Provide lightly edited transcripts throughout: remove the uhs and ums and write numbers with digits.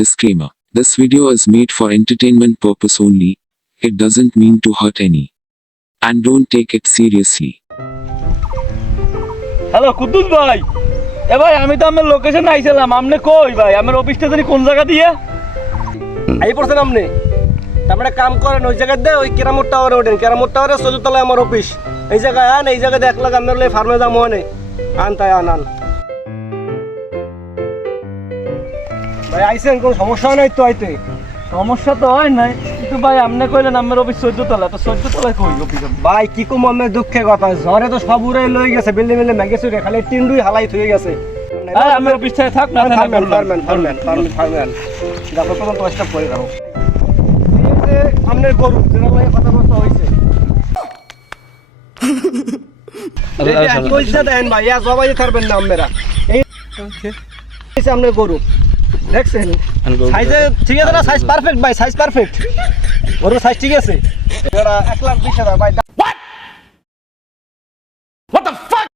Disclaimer. This video is made for entertainment purpose only. It doesn't mean to hurt any. And don't take it seriously. Hello Quddus ভাই, এ ভাই আমি তো আমার location আইছিলাম, আপনি কই ভাই? আমার অফিসটা জানি কোন জায়গা দিয়ে এই পড়ছেন আপনি? তারপরে কাম করেন ওই জায়গায় দিয়ে ওই কেরামত টাওয়ারে ওঠেন। কেরামত টাওয়ারে 14 তলায় আমার অফিস। এই জায়গায় আন, এই জায়গায় 1 লাখ আপনার ফার্মে যাবো আনে আন, তাই আন ভাই। আইসেন, কোনো সমস্যা নাই তো? আইতে সমস্যা তো হয় নাই, কিন্তু ভাই আপনি কইলেন আমার অফিস 14 তলা, তো 14 তলায় কই অফিস? ভাই কি কম আমার দুঃখের কথা, ঝড়ে তো সব উড়ে লই গেছে, বিল্ডিং মিলে মেগে চুরে খালি টিন্ডুই হালাই হয়ে গেছে। হ্যাঁ আমার অফিস থেকে থাক না, ফার্মেন দেখো তোমার তো স্টপ করে দাও। আপনার গরু যেটা লাগে কথাবার্তা হয়েছে পয়সা দেন ভাই, জবাই থাকবেন না আপনারা। এই আপনার গরু দেখছেন সাইজে ঠিক আছে না? সাইজ পারফেক্ট ভাই, সাইজ পারফেক্ট, গরু সাইজ ঠিক আছে। এটা 1,20,000 ভাই।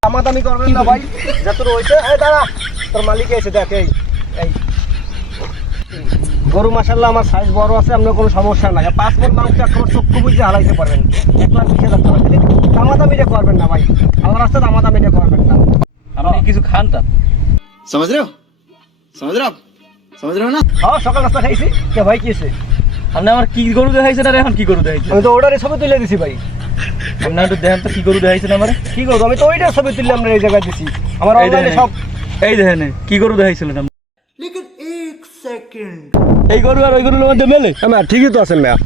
দামাদামি করবেন না ভাই, যত হইছে। এই দাঁড়া, তোর মালিক এসে দেখ। এই গরু মাশাআল্লাহ আমার সাইজ বড় আছে, আপনার কোনো সমস্যা নাই। 5 মণ মাংস একবার চক্ষু বুঝে হারাইতে পারবেন। 1,20,000 টাকা দিলে দামাদামিটা করবেন না ভাই, আমার রাস্তা দামাদামিটা করবেন না। আপনি কিছু খান তা समझ रहे हो ना? হ্যাঁ সকাল নাস্তা খাইছি। কে ভাই কি আছে? আপনি আমার কি গরু দেখাইছেন আর এখন কি গরু দেখাইছেন? আমি তো অর্ডারে ছবি তুলে দিছি ভাই। আপনি একটু দেখেন তো কি গরু দেখাইছেন আমারে। কি করবো, আমি তো ওইটার ছবি তুললে আমরা এই জায়গায় দিছি। আমার এই অনলাইনে দেখেন, সব এই দেখেন কি গরু দেখাইছিলেন আপনি। लेकिन एक सेकंड এই গরু আর ওই গরুর মধ্যে মেলে? আমার ঠিকই তো আছেন ভাইয়া,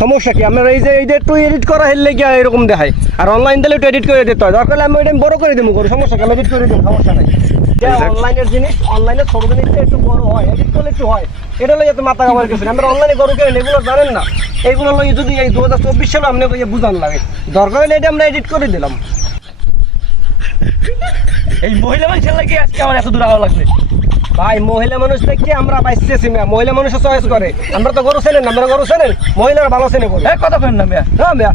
সমস্যা কি? আপনার এই যে এইটা একটু এডিট করা হেললে কি এরকম দেখায়, আর অনলাইন দিলে একটু এডিট করে দিতে হয়। দরকার হলে আমি ওইটা বড় করে দেবো, কোনো সমস্যা কি? আমি এডিট করে দেবো, সমস্যা নাই। অনলাইনের জিনিস অনলাইনে ছোট জিনিসটা একটু বড় হয়, এডিট করলে একটু হয়। এটা লইয়া তো মাথা কামার কিছু। আমরা অনলাইনে গরু কেনেন, এগুলো জানেন না। এইগুলো লইয়া যদি এই 2024 সালে আপনি বুঝান লাগে, দরকার হলে এটা আমরা এডিট করে দিলাম। এই মহিলা মানুষের লাগে আজকে আমার এত দূর আওয়া লাগছে ভাই মহিলা মানুষ দেখে আমরা বাইসেছি না, মহিলা মানুষ চয়েস করে। আমরা তো গরু চেনেন না, আমরা গরু চেনেন, মহিলারা ভালো চেনে গরু। এই কথা কেন না মিয়া? হ্যাঁ মিয়া।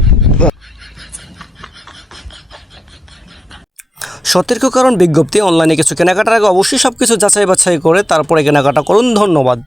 সতর্কীকরণ বিজ্ঞপ্তি: অনলাইনে কিছু কেনাকাটার আগে অবশ্যই সবকিছু যাচাই বাছাই করে তারপরে কেনাকাটা করুন। ধন্যবাদ।